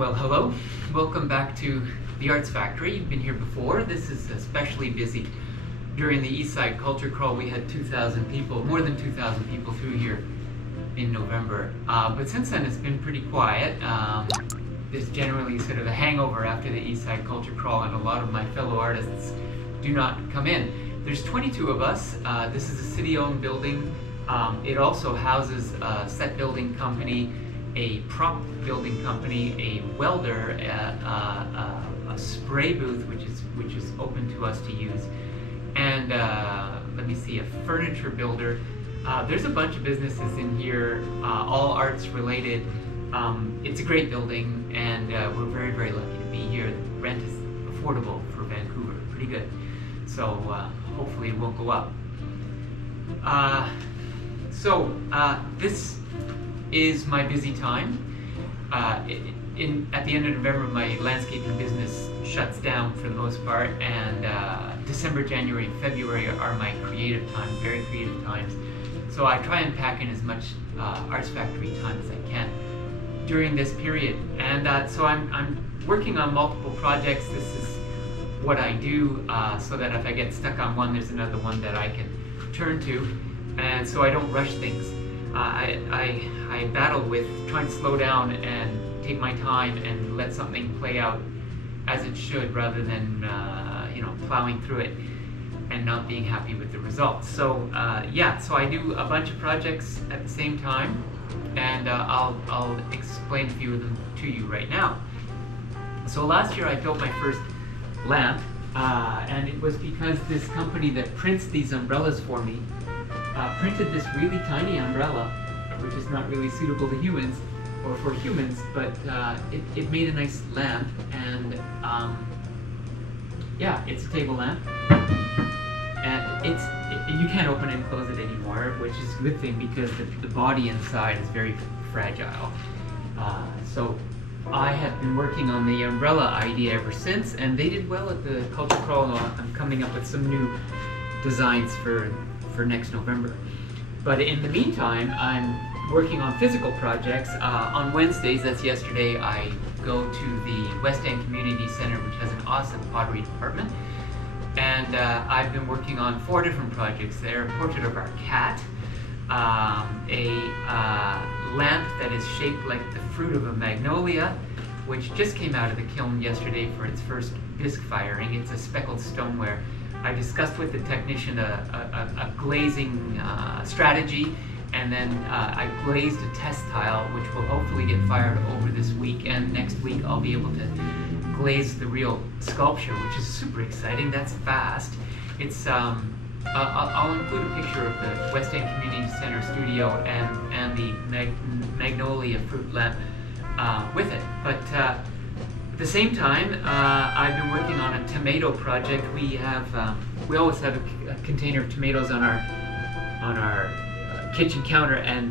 Well, hello. Welcome back to the Arts Factory. You've been here before. This is especially busy. During the East Side Culture Crawl, we had 2,000 people, more than 2,000 people through here in November. But since then, it's been pretty quiet. There's generally sort of a hangover after the East Side Culture Crawl, and a lot of my fellow artists do not come in. There's 22 of us. This is a city-owned building. It also houses a set building company, a prop building company, a welder, a spray booth, which is open to us to use, and let me see, a furniture builder. There's a bunch of businesses in here, all arts related. It's a great building, and we're very, very lucky to be here. The rent is affordable for Vancouver, pretty good. So hopefully it won't go up. This is my busy time. At the end of November, my landscaping business shuts down for the most part, and December, January, and February are my creative times, very creative times. So I try and pack in as much Arts Factory time as I can during this period. And so I'm working on multiple projects. This is what I do, so that if I get stuck on one, there's another one that I can turn to, and so I don't rush things. I battle with trying to slow down and take my time and let something play out as it should, rather than plowing through it and not being happy with the results. So so I do a bunch of projects at the same time, and I'll explain a few of them to you right now. So last year I built my first lamp, and it was because this company that prints these umbrellas for me printed this really tiny umbrella, which is not really suitable to humans, or for humans, but it made a nice lamp, and it's a table lamp, and you can't open and close it anymore, which is a good thing because the body inside is very fragile. So I have been working on the umbrella idea ever since, and they did well at the Culture Crawl. I'm coming up with some new designs for next November. But in the meantime, I'm working on physical projects. On Wednesdays, that's yesterday, I go to the West End Community Center, which has an awesome pottery department. And I've been working on 4 different projects there. A portrait of our cat, a lamp that is shaped like the fruit of a magnolia, which just came out of the kiln yesterday for its first bisque firing. It's a speckled stoneware. I discussed with the technician a glazing strategy, and then I glazed a test tile, which will hopefully get fired over this week, and next week I'll be able to glaze the real sculpture, which is super exciting. That's fast. It's I'll include a picture of the West End Community Center studio and the magnolia fruit lamp with it. But at the same time, I've been working on a tomato project. We always have a container of tomatoes on our kitchen counter, and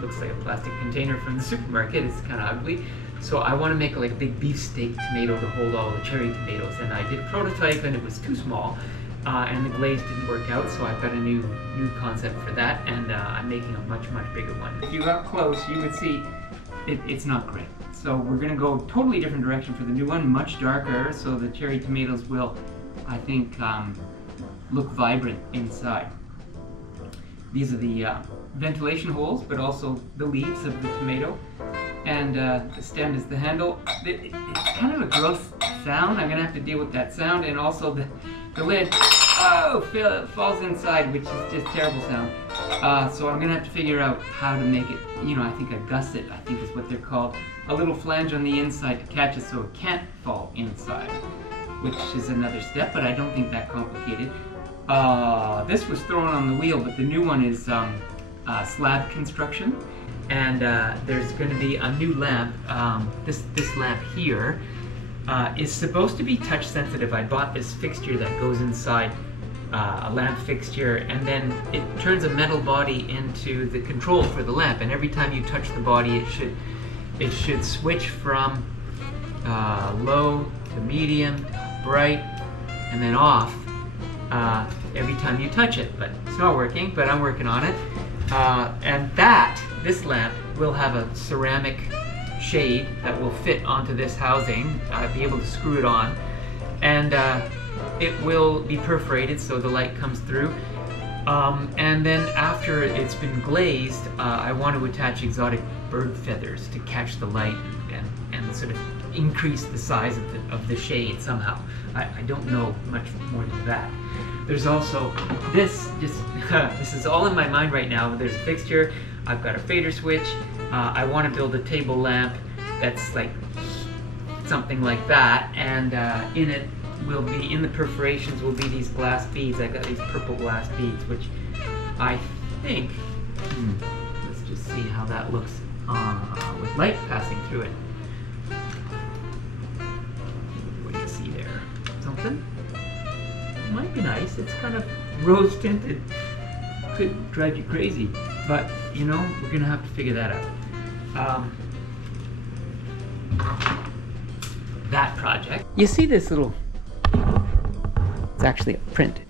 looks like a plastic container from the supermarket. It's kind of ugly. So I want to make like a big beefsteak tomato to hold all the cherry tomatoes, and I did a prototype, and it was too small, and the glaze didn't work out. So I've got a new concept for that, and I'm making a much bigger one. If you got close, you would see it's not great. So we're going to go totally different direction for the new one, much darker, so the cherry tomatoes will, I think, look vibrant inside. These are the ventilation holes, but also the leaves of the tomato. And the stem is the handle. It's kind of a gross sound. I'm going to have to deal with that sound, and also the lid falls inside, which is just terrible sound. So I'm going to have to figure out how to make it, I think a gusset, I think is what they're called. A little flange on the inside to catch it so it can't fall inside, which is another step, but I don't think that complicated. This was thrown on the wheel, but the new one is slab construction. And there's going to be a new lamp. This lamp here is supposed to be touch sensitive. I bought this fixture that goes inside a lamp fixture, and then it turns a metal body into the control for the lamp. And every time you touch the body, it should switch from low to medium, to bright, and then off every time you touch it. But it's not working. But I'm working on it. And this lamp will have a ceramic shade that will fit onto this housing. I'll be able to screw it on, and it will be perforated so the light comes through. And then after it's been glazed, I want to attach exotic bird feathers to catch the light and sort of increase the size of the shade somehow. I don't know much more than that. There's also this, this is all in my mind right now. There's a fixture, I've got a fader switch, I want to build a table lamp that's like something like that, and in it will be, in the perforations will be these glass beads. I got these purple glass beads, which I think, let's just see how that looks with light passing through it. What do you see there? Something? Might be nice. It's kind of rose tinted. Could drive you crazy, but you know, we're gonna have to figure that out. That project. You see this little, it's actually a print,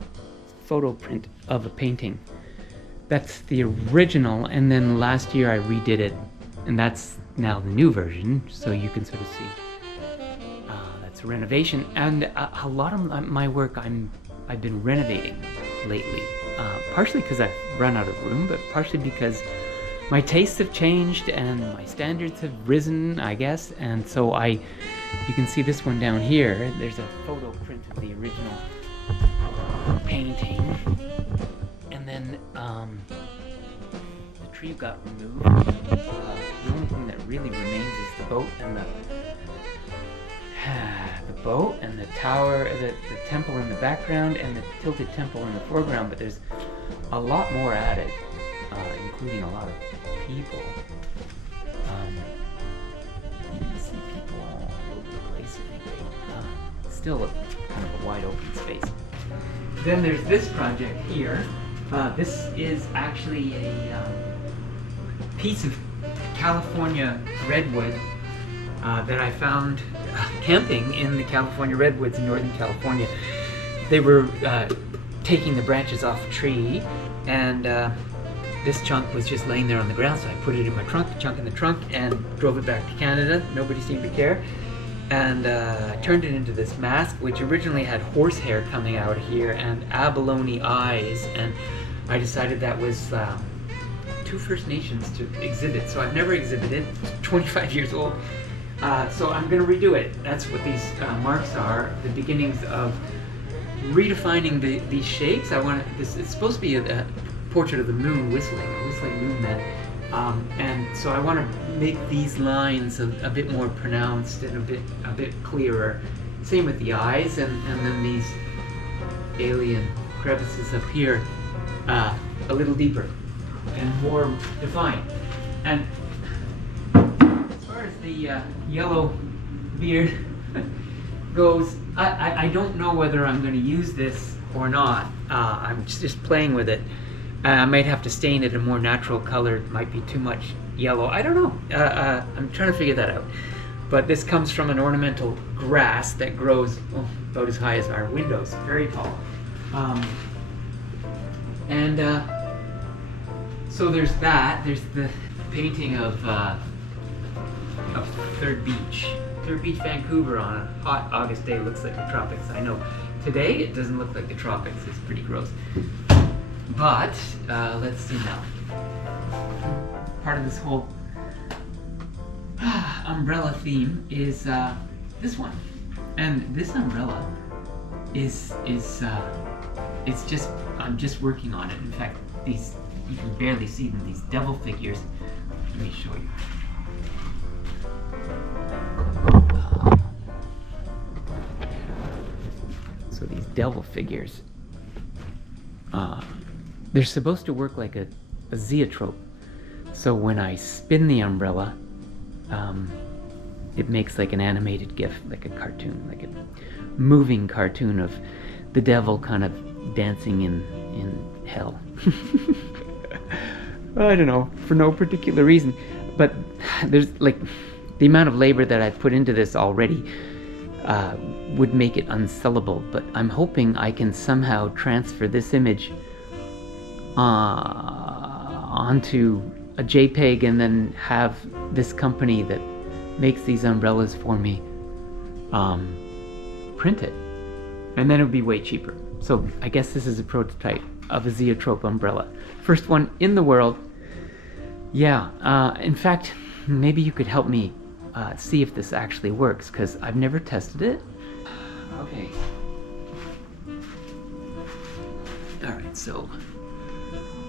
photo print of a painting. That's the original, and then last year I redid it, and that's now the new version, so you can sort of see. That's a renovation, and a lot of my work I've been renovating lately, partially because I've run out of room, but partially because my tastes have changed and my standards have risen, I guess, and so you can see this one down here. There's a photo print of the original painting, and then the tree got removed. The only thing that really remains is the boat and the tower, the temple in the background, and the tilted temple in the foreground. But there's a lot more added, including a lot of people. You can see people all over the place anyway. Still kind of a wide open space. Then there's this project here. This is actually a piece of California redwood that I found camping in the California redwoods in Northern California. They were taking the branches off a tree, and this chunk was just laying there on the ground, so I put it in my trunk, chunk in the trunk, and drove it back to Canada. Nobody seemed to care. And turned it into this mask, which originally had horsehair coming out here and abalone eyes, and I decided that was too First Nations to exhibit, so I've never exhibited. 25 years old. So I'm going to redo it. That's what these marks are, the beginnings of redefining these shapes. It's supposed to be a portrait of the moon whistling, a whistling moon man. And so I want to make these lines a bit more pronounced and a bit clearer. Same with the eyes, and then these alien crevices up here, a little deeper and more defined. And as far as the yellow beard goes, I don't know whether I'm going to use this or not. I'm just playing with it. I might have to stain it a more natural color. It might be too much yellow. I don't know. I'm trying to figure that out. But this comes from an ornamental grass that grows about as high as our windows, very tall. So there's that. There's the painting of Third Beach, Vancouver on a hot August day. Looks like the tropics. I know. Today it doesn't look like the tropics. It's pretty gross. But let's see now. Part of this whole umbrella theme is this one, and this umbrella is it's just, I'm just working on it. In fact, these, you can barely see them. These devil figures. Let me show you. So these devil figures. They're supposed to work like a zoetrope. So when I spin the umbrella, it makes like an animated GIF, like a cartoon, like a moving cartoon of the devil kind of dancing in hell. I don't know, for no particular reason. But there's like, the amount of labor that I've put into this already would make it unsellable. But I'm hoping I can somehow transfer this image onto a JPEG and then have this company that makes these umbrellas for me, print it. And then it would be way cheaper. So I guess this is a prototype of a zeotrope umbrella. First one in the world. Yeah, in fact, maybe you could help me see if this actually works, because I've never tested it. Okay. Alright, so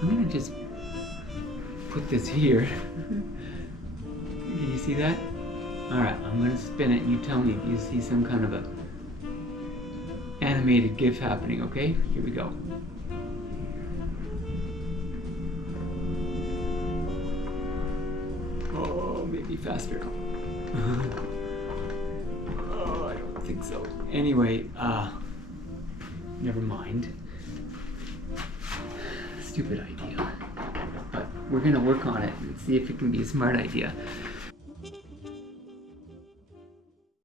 I'm gonna just put this here. Can you see that? Alright, I'm gonna spin it and you tell me if you see some kind of a animated GIF happening, okay? Here we go. Oh, maybe faster. Oh, I don't think so. Anyway, never mind. Stupid idea. But we're gonna work on it and see if it can be a smart idea.